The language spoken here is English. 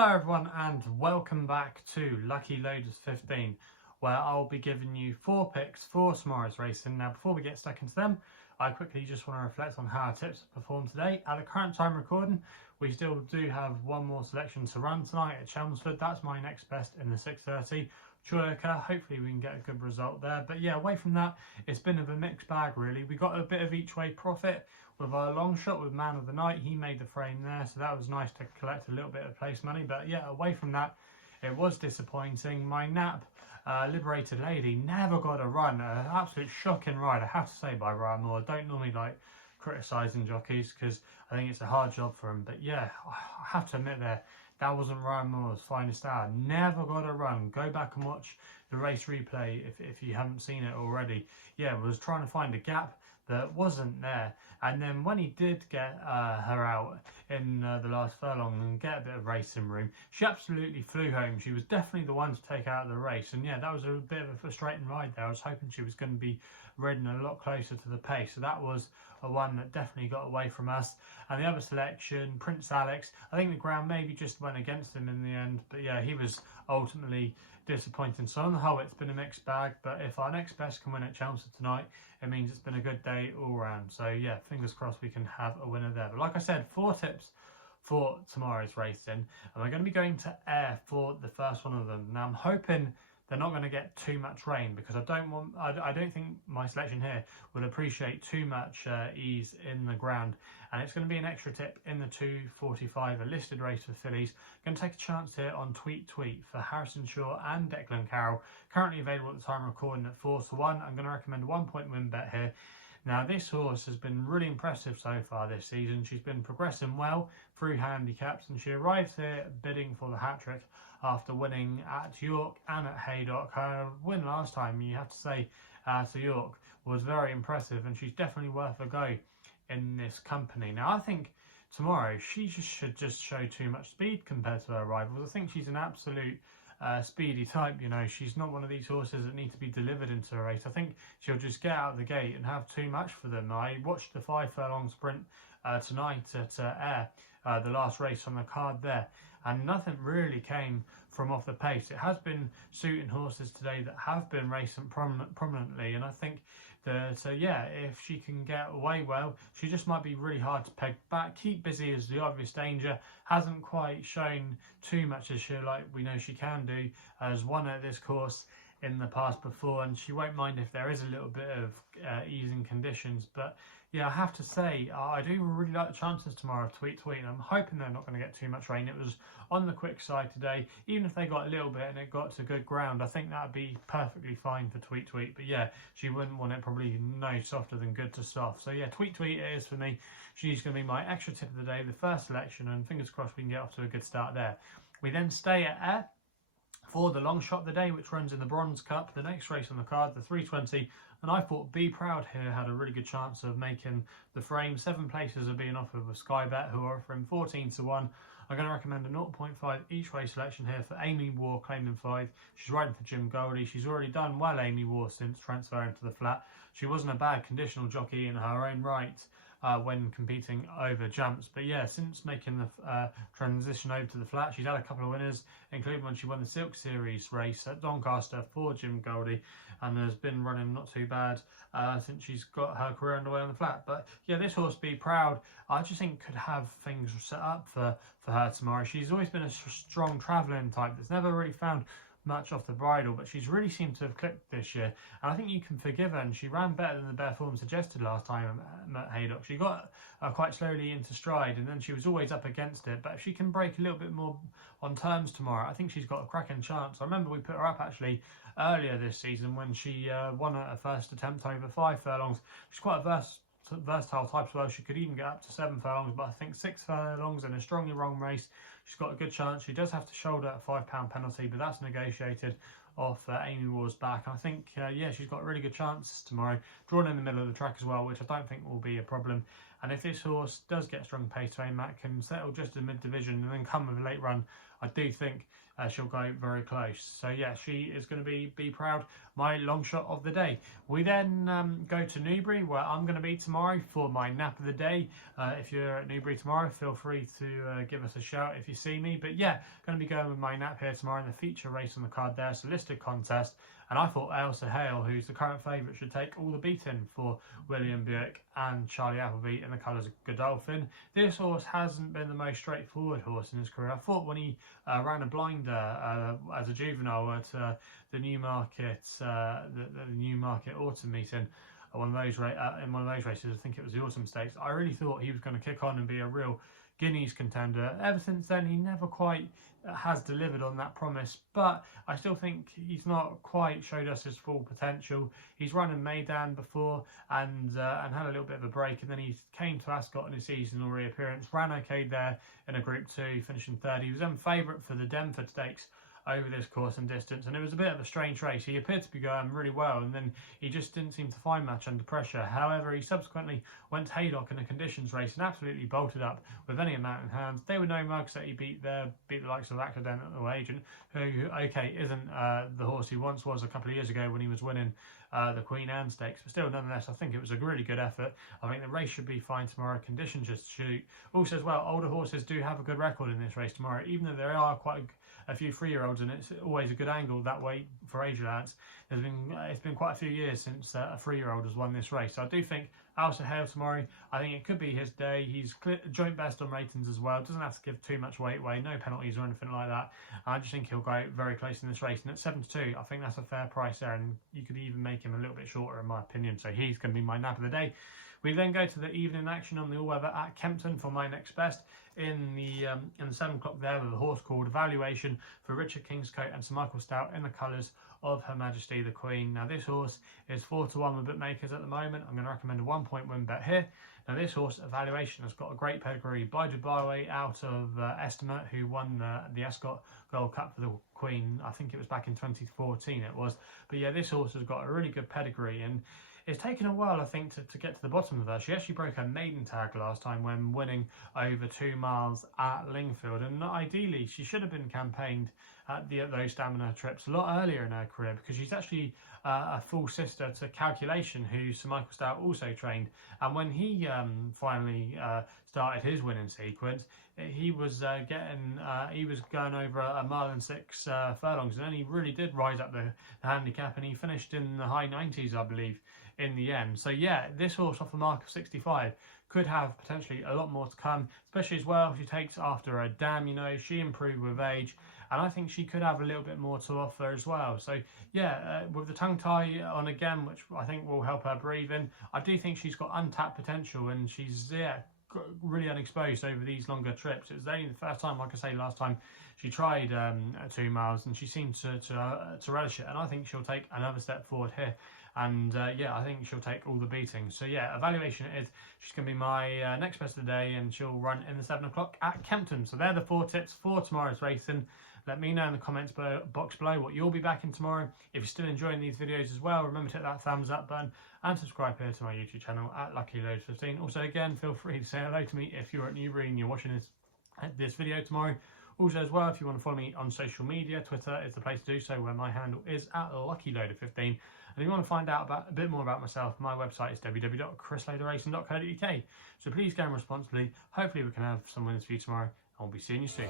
Hello everyone and welcome back to Lucky Loaders 15, where I'll be giving you 4 picks for tomorrow's racing. Now before we get stuck into them, I quickly just want to reflect on how our tips have performed today. At the current time recording, we still do have one more selection to run tonight at Chelmsford. That's my next best in the 6:30. Chulka, hopefully we can get a good result there. But yeah, away from that, it's been a mixed bag really. We got a bit of each way profit with our long shot with Man of the Night. He made the frame there, so that was nice to collect a little bit of place money. But yeah, away from that, it was disappointing. My nap, Liberated Lady, never got a run. An absolute shocking ride, I have to say, by Ryan Moore. I don't normally like criticising jockeys because I think it's a hard job for him. But yeah, I have to admit there, that wasn't Ryan Moore's finest hour. Never got a run. Go back and watch the race replay if you haven't seen it already. Yeah, was trying to find a gap that wasn't there. And then when he did get her out in the last furlong and get a bit of racing room, she absolutely flew home. She was definitely the one to take out the race. And yeah, that was a bit of a frustrating ride there. I was hoping she was going to be ridden a lot closer to the pace. So that was a one that definitely got away from us. And the other selection, Prince Alex, I think the ground maybe just went against him in the end. But yeah, he was ultimately disappointing. So on the whole, it's been a mixed bag. But if our next best can win at Chelmsford tonight, it means it's been a good day all round. So yeah, fingers crossed we can have a winner there. But like I said, 4 tips for tomorrow's racing, and we're going to be going to air for the first one of them. Now I'm hoping they're not going to get too much rain because I don't think my selection here will appreciate too much ease in the ground. And it's going to be an extra tip in the 2:45, a listed race for fillies. Going to take a chance here on Tweet for Harrison Shaw and Declan Carroll. Currently available at the time of recording at 4-1. I'm going to recommend a 1-point win bet here. Now this horse has been really impressive so far this season. She's been progressing well through handicaps, and she arrives here bidding for the hat-trick after winning at York and at Haydock. Her win last time, you have to say, to York was very impressive, and she's definitely worth a go in this company. Now I think tomorrow she should just show too much speed compared to her rivals. I think she's an absolute speedy type. You know, she's not one of these horses that need to be delivered into a race. I think she'll just get out of the gate and have too much for them. I watched the 5 furlong sprint tonight at Ayr, the last race on the card there, and nothing really came from off the pace. It has been suiting horses today that have been racing prominently, and I think that yeah, if she can get away well, she just might be really hard to peg back. Keep Busy is the obvious danger. Hasn't quite shown too much this year like we know she can do. Has won at this course in the past before, and she won't mind if there is a little bit of easing conditions. But yeah, I have to say, I do really like the chances tomorrow of Tweet. And I'm hoping they're not going to get too much rain. It was on the quick side today. Even if they got a little bit and it got to good ground, I think that would be perfectly fine for Tweet. But yeah, she wouldn't want it probably no softer than good to soft. So yeah, Tweet it is for me. She's going to be my extra tip of the day, the first selection, and fingers crossed we can get off to a good start there. We then stay at Ayr for the long shot of the day, which runs in the Bronze Cup, the next race on the card, the 3:20. And I thought Be Proud here had a really good chance of making the frame. 7 places are being offered with SkyBet, who are offering 14-1. I'm going to recommend a 0.5 each way selection here for Amy War, claiming 5. She's riding for Jim Goldie. She's already done well, Amy War, since transferring to the flat. She wasn't a bad conditional jockey in her own right when competing over jumps. But yeah, since making the transition over to the flat, she's had a couple of winners, including when she won the Silk Series race at Doncaster for Jim Goldie, and has been running not too bad since she's got her career underway on the flat. But yeah, this horse, Be Proud, I just think could have things set up for her tomorrow. She's always been a strong travelling type that's never really found much off the bridle, but she's really seemed to have clicked this year, and I think you can forgive her. And she ran better than the bare form suggested last time at Haydock. She got quite slowly into stride, and then she was always up against it. But if she can break a little bit more on terms tomorrow, I think she's got a cracking chance. I remember we put her up actually earlier this season when she won at her first attempt over 5 furlongs. She's quite a versatile type as well. She could even get up to 7 furlongs, but I think 6 furlongs in a strongly wrong race, she's got a good chance. She does have to shoulder a £5 penalty, but that's negotiated off Amy Ward's back. And I think, yeah, she's got a really good chance tomorrow. Drawn in the middle of the track as well, which I don't think will be a problem. And if this horse does get strong pace to aim at, can settle just in mid-division and then come with a late run, I do think she'll go very close. So yeah, she is going to be proud. My long shot of the day. We then go to Newbury, where I'm going to be tomorrow for my nap of the day. If you're at Newbury tomorrow, feel free to give us a shout if you see me. But yeah, going to be going with my nap here tomorrow in the feature race on the card there. It's a listed contest. And I thought Sulhail, who's the current favourite, should take all the beating for William Buick and Charlie Appleby in the colours of Godolphin. This horse hasn't been the most straightforward horse in his career. I thought when he ran a blinder as a juvenile at the Newmarket autumn meeting, in one of those races, I think it was the Autumn Stakes, I really thought he was going to kick on and be a real Guineas contender. Ever since then, he never quite has delivered on that promise, but I still think he's not quite showed us his full potential. He's run in Maidan before and had a little bit of a break, and then he came to Ascot in his seasonal reappearance, ran okay there in a Group 2, finishing third. He was then favourite for the Denford Stakes over this course and distance, and it was a bit of a strange race. He appeared to be going really well, and then he just didn't seem to find much under pressure. However, he subsequently went to Haydock in a conditions race and absolutely bolted up with any amount in hand. They were no mugs that he beat the likes of Accidental Agent, who okay isn't the horse he once was a couple of years ago when he was winning the Queen Anne Stakes, but still nonetheless I think it was a really good effort. I think the race should be fine tomorrow. Conditions just shoot. Also as well, older horses do have a good record in this race tomorrow, even though there are quite a few 3-year-olds, and it's always a good angle that way for age allowance. It's been quite a few years since a 3-year-old has won this race, so I do think Sulhail tomorrow, I think it could be his day. He's joint best on ratings as well, doesn't have to give too much weight away, no penalties or anything like that. I just think he'll go very close in this race, and at 7-2 I think that's a fair price there, and you could even make him a little bit shorter in my opinion, so he's going to be my nap of the day. We then go to the evening action on the all-weather at Kempton for my next best in the 7 o'clock there with a horse called Evaluation for Richard Kingscote and Sir Michael Stout in the colours of Her Majesty the Queen. Now this horse is 4-1 with bookmakers at the moment. I'm going to recommend a 1-point win bet here. Now this horse, Evaluation, has got a great pedigree by Dubai out of Estimate, who won the Ascot Gold Cup for the Queen. I think it was back in 2014 it was. But yeah, this horse has got a really good pedigree, and it's taken a while, I think, to get to the bottom of her. She actually broke her maiden tag last time when winning over 2 miles at Lingfield, and ideally she should have been campaigned at those stamina trips a lot earlier in her career, because she's actually a full sister to Calculation, who Sir Michael Stout also trained. And when he finally started his winning sequence, he was going over a mile and 6 furlongs, and then he really did rise up the handicap, and he finished in the high 90s, I believe, in the end. So yeah, this horse off the mark of 65 could have potentially a lot more to come, especially as well she takes after a dam. You know, she improved with age, and I think she could have a little bit more to offer as well. So yeah, with the tongue tie on again, which I think will help her breathe in, I do think she's got untapped potential, and she's really unexposed over these longer trips. It was only the first time, like I say, last time she tried 2 miles, and she seemed to relish it, and I think she'll take another step forward here. And yeah, I think she'll take all the beating. So yeah, Evaluation it is. She's going to be my next best of the day, and she'll run in the 7 o'clock at Kempton. So they're the 4 tips for tomorrow's racing. Let me know in the comments box below what you'll be backing tomorrow. If you're still enjoying these videos as well, remember to hit that thumbs up button and subscribe here to my YouTube channel at LuckyLoads15. Also, again, feel free to say hello to me if you're at Newbury and you're watching this video tomorrow. Also, as well, if you want to follow me on social media, Twitter is the place to do so, where my handle is at LuckyLoader15. And if you want to find out a bit more about myself, my website is www.chrisloaderracing.co.uk. So please game responsibly. Hopefully we can have some winners for you tomorrow, and we'll be seeing you soon.